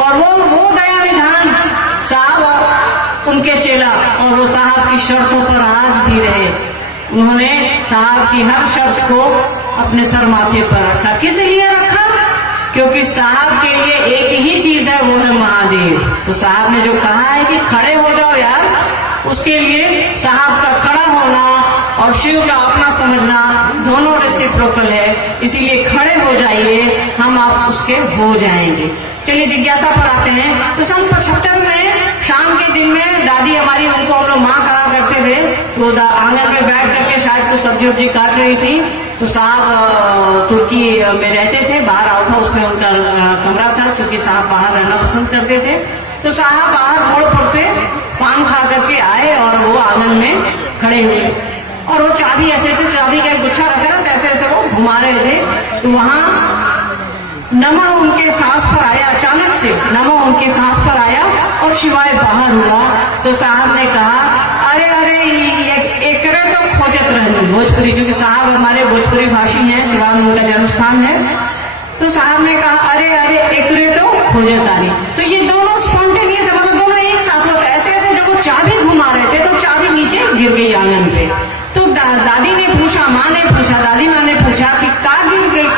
और वो दया निधान साहब उनके चेला, और वो साहब की शर्तों पर आज भी रहे। उन्होंने साहब की हर शर्त को अपने सर माथे पर रखा। किस लिए रखा? क्योंकि साहब के लिए एक ही चीज है, वो है महादेव। तो साहब ने जो कहा है कि खड़े हो जाओ यार, उसके लिए साहब का खड़ा होना और शिव का अपना समझना दोनों रेसिप्रोकल है। इसीलिए खड़े हो जाइए, हम आप उसके हो जाएंगे। चलिए जिज्ञासा पर आते हैं। तो सन 75 में शाम के दिन में दादी हमारी, उनको हम लोग माँ कहा करते थे, वो आंगन में बैठ करके शायद कुछ सब्जी उब्जी काट रही थी। तो साहब तुर्की में रहते थे, बाहर आउट हाउस में उनका कमरा था, क्योंकि साहब बाहर रहना पसंद करते थे। तो साहब बाहर मोड़ पर से पान खा करके आए और वो आंगन में खड़े हुए, और वो चाबी ऐसे चाबी का एक गुच्छा रखा ना, ऐसे ऐसे वो घुमा रहे थे। तो वहां नमः उनके सांस पर आया, अचानक से नमः उनके सांस पर आया और शिवाय बाहर हुआ। तो साहब ने कहा, अरे अरे एकरे तो खोजत रहनी। भोजपुरी, क्योंकि साहब हमारे भोजपुरी भाषी हैं, सिवान उनका जन्म स्थान है। तो साहब ने कहा, अरे अरे एकरे तो खोजत आनी। तो ये दोनों स्पॉन्टेनियस, मतलब दोनों एक साथ होते, ऐसे ऐसे जब वो चाबी घुमा रहे थे तो चाबी नीचे गिर गई आंगन पे। तो दादी ने पूछा, माँ ने पूछा, दादी माँ ने पूछा कि का गिर गई,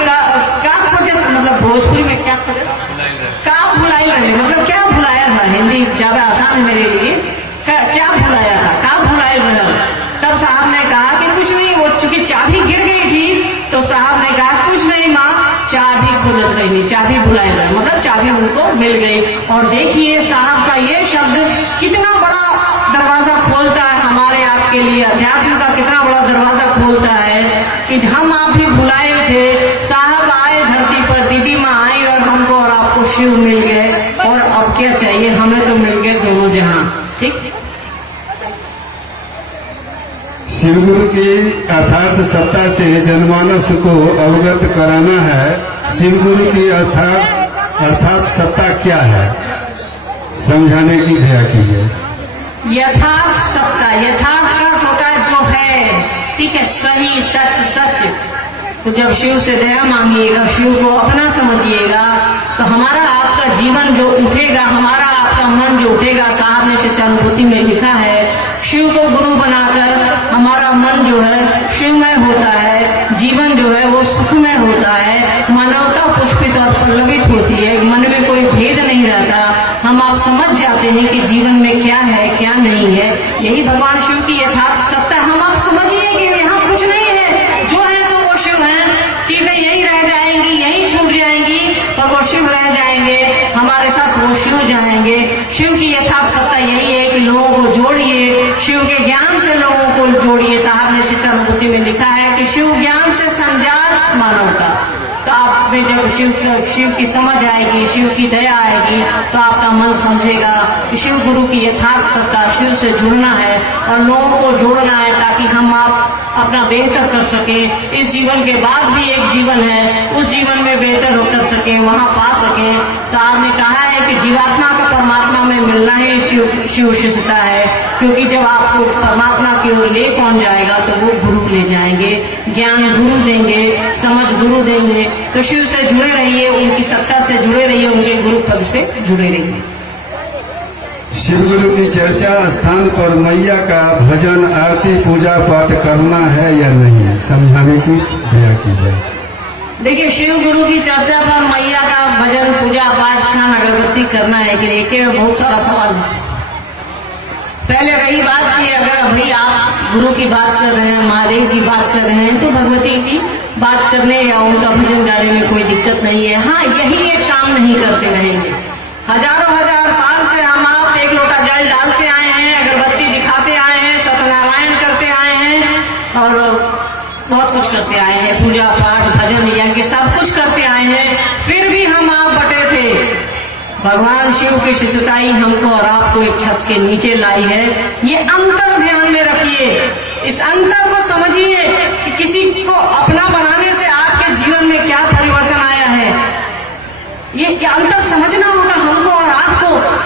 क्या खोजत, मतलब भोजपुरी में क्या खोजत, का भुलाई रहे, मतलब क्या भुलाया था। हिंदी ज्यादा आसान है मेरे लिए। क्या भुलाया था, का भुलाई रहा। तब साहब ने कहा कि कुछ नहीं, वो चूंकि चाबी गिर गई थी। तो साहब ने कहा, कुछ नहीं माँ, चाबी खोजत रही, चाबी भुलाई रहा, मतलब चाबी उनको मिल गई। और देखिए साहब का ये शब्द कितना बड़ा दरवाजा खोलता है हमारे आपके लिए, अध्यात्म का कितना बड़ा दरवाजा खोलता है कि हम आप भी भुलाए थे। साहब आए धरती पर, दीदी माँ आई और हमको और आपको शिव मिल गए, और अब क्या चाहिए, हमें तो मिल गए दोनों जहां। ठीक। शिवगुरु की अर्थात सत्ता से जनमानस को अवगत कराना है। शिवगुरु की अर्थात सत्ता क्या है, समझाने की दया कीजिए। यथार्थ सत्ता, यथार्थ अर्थ होता है जो है, ठीक है, सही, सच, सच। तो जब शिव से दया मांगिएगा, शिव को अपना समझिएगा, तो हमारा आपका जीवन जो उठेगा, हमारा आपका मन जो उठेगा। साहब ने शिष्यानुभूति में लिखा है, शिव को गुरु बनाकर हमारा मन जो है शिवमय होता है, जीवन जो है वो सुखमय होता है, मानवता पुष्पित और पल्लवित होती है, मन में कोई भेद नहीं रहता। हम आप समझ जाते हैं कि जीवन में क्या है क्या नहीं है। यही भगवान शिव की यथार्थ सत्ता। हम आप समझिए कि यहाँ कुछ नहीं है, जो है तो वो शिव है। चीजें यही रह जाएंगी, यही छूट जाएंगी, पर वो शिव रह जाएंगे, हमारे साथ वो शिव जाएंगे। शिव की यथार्थ सत्ता यही है कि लोगों को जोड़िए, शिव के ज्ञान से लोगों को जोड़िए। साहब ने शिष्यानुभूति में लिखा है कि शिव ज्ञान से संजात मानवता। तो आप में जब शिव की समझ आएगी, शिव की दया आएगी, तो आपका मन समझेगा कि शिव गुरु की यथार्थ सत्ता, शिव से जुड़ना है और लोगों को जोड़ना है, ताकि हम आप अपना बेहतर कर सके। इस जीवन के बाद भी एक जीवन है, उस जीवन में बेहतर होकर सके, वहां पा सके। साहब ने कहा है कि जीवात्मा का परमात्मा में मिलना ही शिव शिष्यता है, क्योंकि जब आपको परमात्मा की ओर ले कौन जाएगा, तो वो गुरु ले जाएंगे, ज्ञान गुरु देंगे, समझ गुरु देंगे। तो शिव से जुड़े रहिए, उनकी सत्ता से जुड़े रहिए, उनके गुरु पद से जुड़े रहिए। शिवगुरु की चर्चा स्थान पर मैया का भजन, आरती, पूजा पाठ करना है या नहीं, समझाने की दया कीजिए। देखिए, शिव गुरु की चर्चा पर मैया का भजन, पूजा पाठ, स्नान, अगरबत्ती करना है कि एक बहुत सारा सवाल है। पहले रही बात कि अगर भाई आप गुरु की बात कर रहे हैं, महादेव की बात कर रहे हैं, तो भगवती की बात करने या उनका भजन गाने में कोई दिक्कत नहीं है। हाँ, यही एक काम नहीं करते रहेंगे। हजारों हजार साल से हम आप एक लोटा जल डालते आए हैं, अगरबत्ती दिखाते आए हैं, सत्यनारायण करते आए हैं और बहुत कुछ करते आए हैं, पूजा पाठ, भजन, यज्ञ, सब कुछ करते आए हैं, फिर भी हम आप बटे थे। भगवान शिव की शिष्यताई हमको और आपको एक छत के नीचे लाई है। ये अंतर ध्यान में रखिए, इस अंतर को समझिए कि किसी को अपना बनाने से आपके जीवन में क्या परिवर्तन आया है। ये अंतर समझना होगा हमको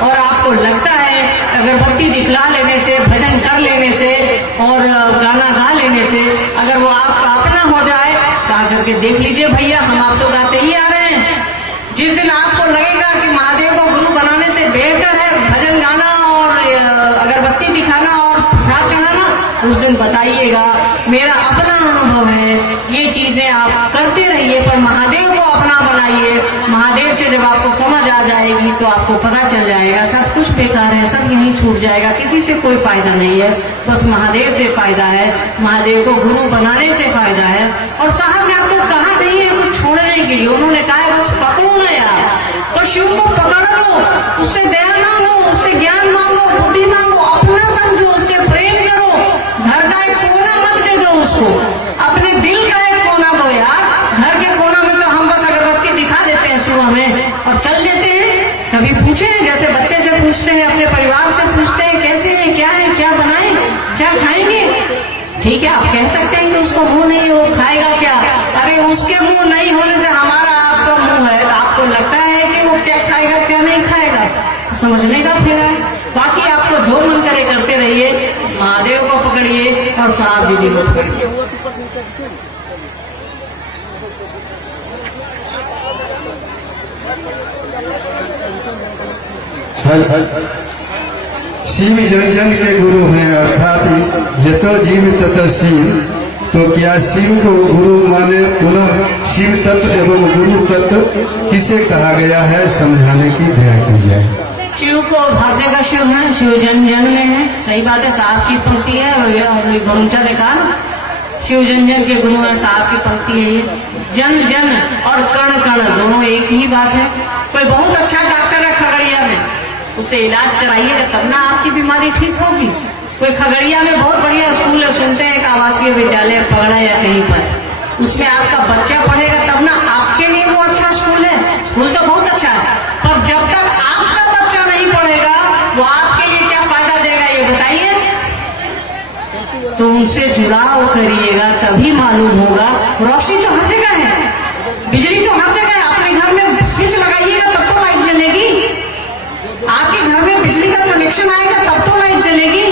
और आपको लगता है अगरबत्ती दिखला लेने से, भजन कर लेने से और गाना गा लेने से अगर वो आपका अपना हो जाए, तो आकर के देख लीजिए भैया, हम आप तो गाते ही आ रहे हैं। जिस दिन आपको लगेगा कि महादेव को गुरु दिन बताइएगा। मेरा अपना अनुभव है, ये चीजें आप करते रहिए, पर महादेव को अपना बनाइए। महादेव से जब आपको समझ आ जाएगी तो आपको पता चल जाएगा सब कुछ बेकार है, सब यहीं छूट जाएगा, किसी से कोई फायदा नहीं है, बस महादेव से फायदा है, महादेव को गुरु बनाने से फायदा है। और साहब ने आपको कहा नहीं है कुछ छोड़ने के लिए, उन्होंने कहा है बस पकड़ो ना यार, तो शिव को पकड़ लो, उससे दया मांगो, उससे ज्ञान मांगो, बुद्धि मांगो, अपना समझो, उससे प्रेम करो, घर का एक कोना मत दे दो उसको, अपने दिल का एक कोना दो यार। घर के कोना में तो हम बस अगरबत्ती दिखा देते हैं सुबह में और चल देते हैं। कभी पूछे जैसे बच्चे से पूछते हैं, अपने परिवार से पूछते हैं कैसे है, क्या बनाए, क्या खाएंगे? ठीक है, आप कह सकते हैं कि उसको मुंह नहीं, वो खाएगा क्या? अरे उसके मुंह नहीं होने से हमारा आपका मुंह है, तो आपको लगता है कि वो क्या खाएगा क्या नहीं खाएगा, समझने का फिर है। बाकी आपको जो मन करे करते रहिए, महादेव को पकड़िए और साथ विधि को पकड़िए। शिव जन जन के गुरु हैं, अर्थात जतो जीव ततो शिव। तो क्या शिव को गुरु माने पुनः शिव तत्व एवं गुरु तत्व किसे कहा गया है, समझाने की दया कीजिए। शिव को हर जगह शिव है, शिव जन जन में है, सही बात है, साहब की पंक्ति है, भरूचा ने कहा ना, शिव जन जन के गुरु है, साहब की पंक्ति है ये। जन जन और कण कण दोनों एक ही बात है। कोई बहुत अच्छा डॉक्टर है खगड़िया में, उससे इलाज कराइएगा तब ना आपकी बीमारी ठीक होगी। कोई खगड़िया में बहुत बढ़िया स्कूल है, सुनते हैं एक आवासीय विद्यालय पढ़ा या कहीं पर, उसमें आपका बच्चा पढ़ेगा तब ना आपके लिए वो अच्छा स्कूल है। स्कूल तो बहुत अच्छा है, पर जब तक आपका बच्चा नहीं पढ़ेगा वो आपके लिए क्या फायदा देगा ये बताइए। तो उनसे जुड़ाव करिएगा तभी मालूम होगा। रोशनी तो हर जगह है, बिजली तो हर जगह है, अपने घर में स्विच लगाइएगा तब तो लाइट जलेगी, आपके घर में बिजली का कनेक्शन आएगा तब तो लाइट जलेगी।